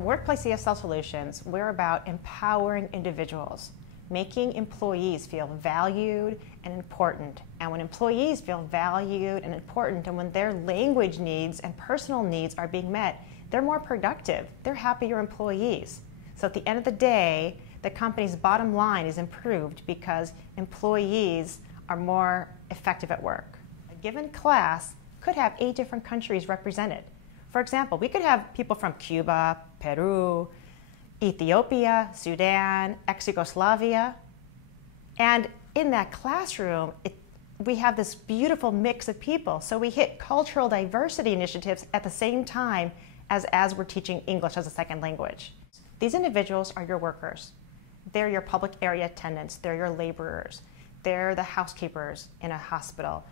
Workplace ESL Solutions, we're about empowering individuals, making employees feel valued and important. And when employees feel valued and important, and when their language needs and personal needs are being met, they're more productive, they're happier employees. So at the end of the day, the company's bottom line is improved because employees are more effective at work. A given class could have 8 different countries represented. For example, we could have people from Cuba, Peru, Ethiopia, Sudan, ex-Yugoslavia. And in that classroom, we have this beautiful mix of people. So we hit cultural diversity initiatives at the same time as we're teaching English as a second language. These individuals are your workers. They're your public area attendants. They're your laborers. They're the housekeepers in a hospital.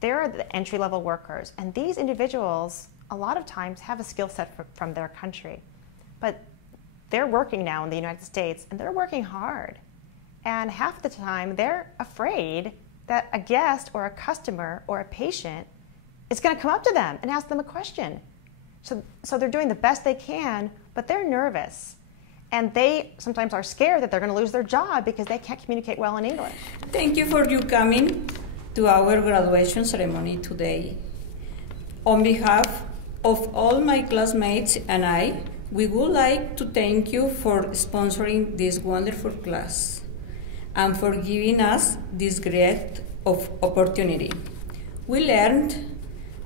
They're the entry-level workers. And these individuals, a lot of times, have a skill set from their country. But they're working now in the United States, and they're working hard. And half the time, they're afraid that a guest or a customer or a patient is going to come up to them and ask them a question. So they're doing the best they can, but they're nervous. And they sometimes are scared that they're going to lose their job because they can't communicate well in English. Thank you for you coming to our graduation ceremony today. On behalf of all my classmates and I, we would like to thank you for sponsoring this wonderful class and for giving us this great opportunity. We learned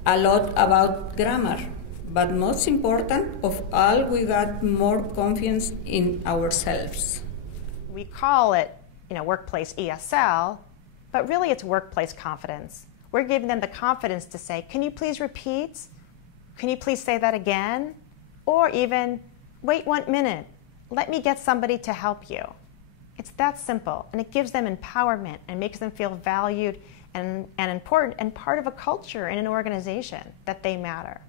a lot about grammar, but most important of all, we got more confidence in ourselves. We call it, workplace ESL, but really it's workplace confidence. We're giving them the confidence to say, can you please repeat? Can you please say that again? Or even, wait 1 minute, let me get somebody to help you. It's that simple, and it gives them empowerment and makes them feel valued and important and part of a culture in an organization that they matter.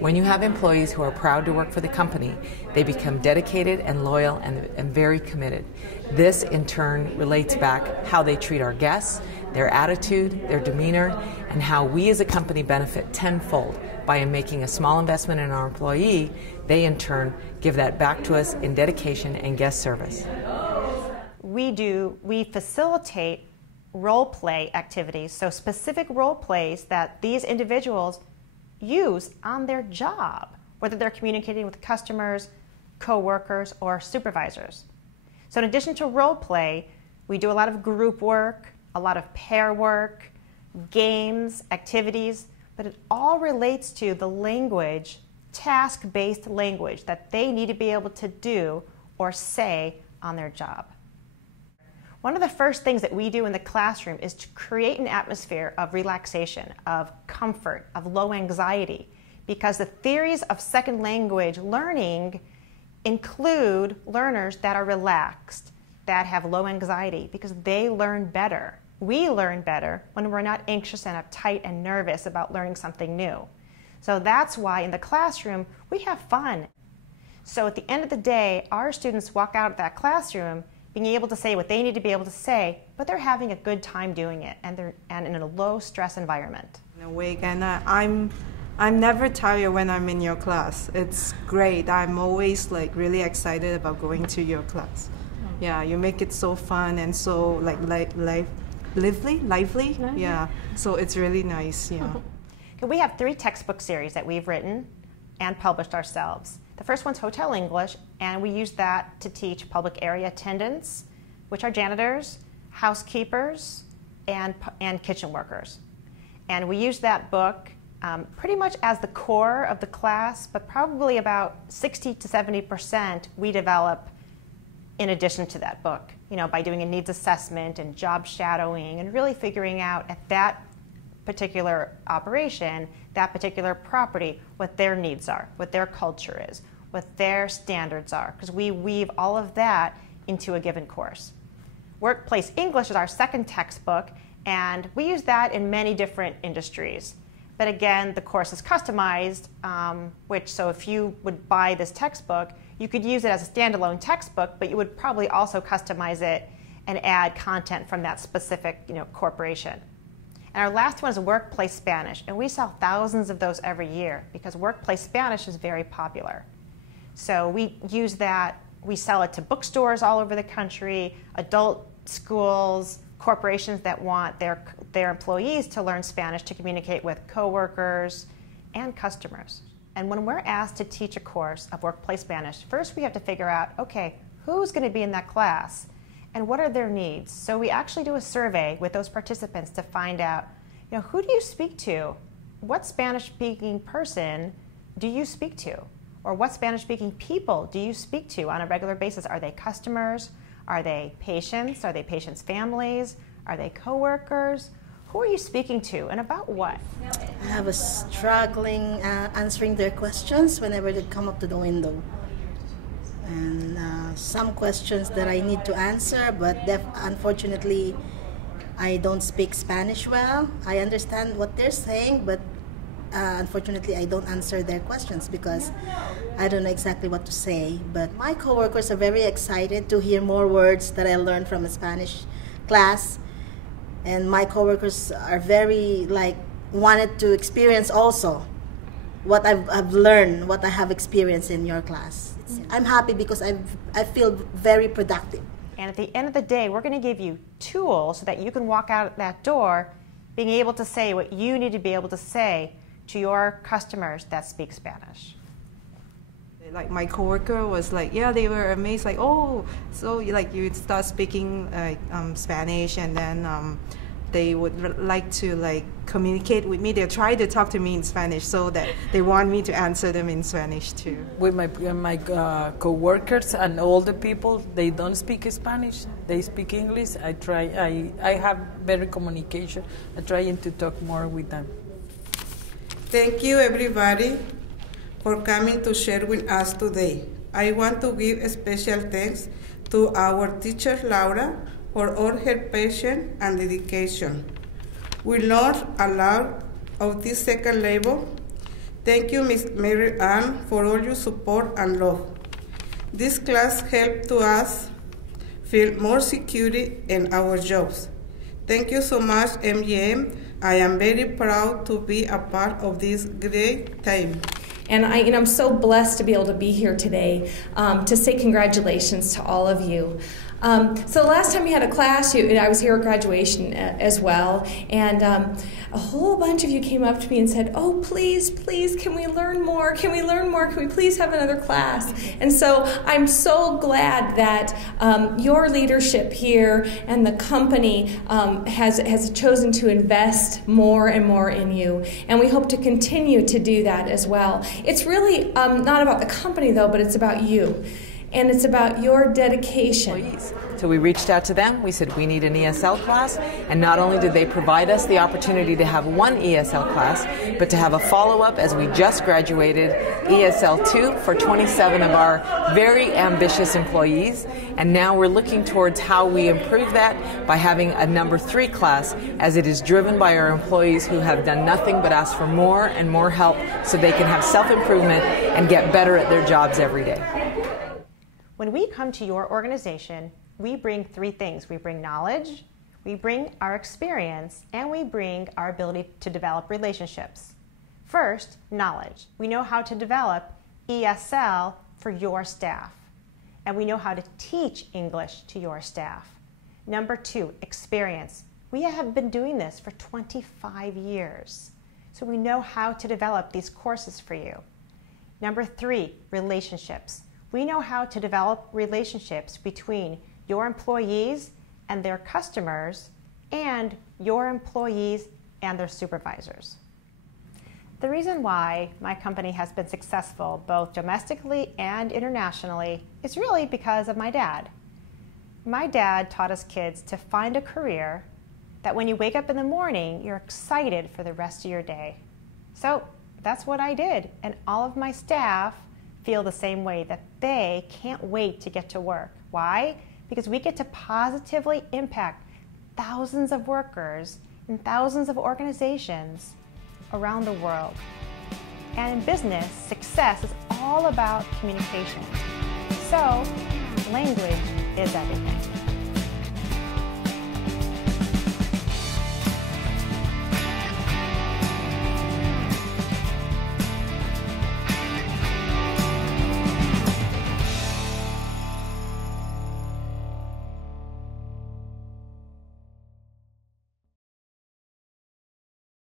When you have employees who are proud to work for the company, they become dedicated and loyal and very committed. This, in turn, relates back how they treat our guests, their attitude, their demeanor, and how we as a company benefit tenfold by making a small investment in our employee. They, in turn, give that back to us in dedication and guest service. We facilitate role play activities, so specific role plays that these individuals use on their job, whether they're communicating with customers, co-workers, or supervisors. So in addition to role play, we do a lot of group work, a lot of pair work, games, activities, but it all relates to the language, task-based language that they need to be able to do or say on their job. One of the first things that we do in the classroom is to create an atmosphere of relaxation, of comfort, of low anxiety, because the theories of second language learning include learners that are relaxed, that have low anxiety, because they learn better. We learn better when we're not anxious and uptight and nervous about learning something new. So that's why in the classroom we have fun. So at the end of the day, our students walk out of that classroom being able to say what they need to be able to say, but they're having a good time doing it, and in a low-stress environment. Awake, and I'm never tired when I'm in your class. It's great. I'm always really excited about going to your class. Yeah, you make it so fun and so lively. Yeah, so it's really nice. Yeah. We have 3 textbook series that we've written and published ourselves. The first one's Hotel English, and we use that to teach public area attendants, which are janitors, housekeepers, and kitchen workers. And we use that book pretty much as the core of the class, but probably about 60 to 70% we develop in addition to that book, by doing a needs assessment and job shadowing and really figuring out at that particular operation, that particular property, what their needs are, what their culture is, what their standards are, because we weave all of that into a given course. Workplace English is our second textbook, and we use that in many different industries. But again, the course is customized, so if you would buy this textbook, you could use it as a standalone textbook, but you would probably also customize it and add content from that specific corporation. And our last one is Workplace Spanish, and we sell thousands of those every year because Workplace Spanish is very popular. So we use that, we sell it to bookstores all over the country, adult schools, corporations that want their employees to learn Spanish to communicate with coworkers and customers. And when we're asked to teach a course of workplace Spanish, first we have to figure out, okay, who's going to be in that class and what are their needs? So we actually do a survey with those participants to find out, who do you speak to? What Spanish-speaking person do you speak to? Or what Spanish-speaking people do you speak to on a regular basis? Are they customers? Are they patients? Are they patients' families? Are they coworkers? Who are you speaking to and about what? I have a struggling answering their questions whenever they come up to the window. And some questions that I need to answer, but unfortunately I don't speak Spanish well. I understand what they're saying, but unfortunately I don't answer their questions because I don't know exactly what to say. But my coworkers are very excited to hear more words that I learned from a Spanish class. And my coworkers are very wanted to experience also what I've learned, what I have experienced in your class. I'm happy because I feel very productive. And at the end of the day, we're going to give you tools so that you can walk out that door being able to say what you need to be able to say to your customers that speak Spanish. Like my coworker was like, yeah, they were amazed, like, oh, so you start speaking Spanish, and then they would like to communicate with me. They try to talk to me in Spanish, so that they want me to answer them in Spanish too. With my co-workers and all the people, they don't speak Spanish. They speak English. I have better communication. I'm trying to talk more with them. Thank you, everybody, for coming to share with us today. I want to give a special thanks to our teacher, Laura, for all her patience and dedication. We learned a lot of this second level. Thank you, Ms. Mary Ann, for all your support and love. This class helped to us feel more security in our jobs. Thank you so much, MGM. I am very proud to be a part of this great time. And I'm so blessed to be able to be here today to say congratulations to all of you. So the last time we had a class, I was here at graduation as well, and a whole bunch of you came up to me and said, oh, please, please, can we learn more? Can we learn more? Can we please have another class? And so I'm so glad that your leadership here and the company has chosen to invest more and more in you, and we hope to continue to do that as well. It's really not about the company, though, but it's about you. And it's about your dedication. So we reached out to them. We said we need an ESL class. And not only did they provide us the opportunity to have one ESL class, but to have a follow-up as we just graduated ESL 2 for 27 of our very ambitious employees. And now we're looking towards how we improve that by having a number 3 class, as it is driven by our employees who have done nothing but ask for more and more help so they can have self-improvement and get better at their jobs every day. When we come to your organization, we bring 3 things. We bring knowledge, we bring our experience, and we bring our ability to develop relationships. First, knowledge. We know how to develop ESL for your staff, and we know how to teach English to your staff. Number 2, experience. We have been doing this for 25 years, so we know how to develop these courses for you. Number 3, relationships. We know how to develop relationships between your employees and their customers and your employees and their supervisors. The reason why my company has been successful both domestically and internationally is really because of my dad. My dad taught us kids to find a career that when you wake up in the morning, you're excited for the rest of your day. So that's what I did, and all of my staff feel the same way, that they can't wait to get to work. Why? Because we get to positively impact thousands of workers in thousands of organizations around the world. And in business, success is all about communication. So, language is everything.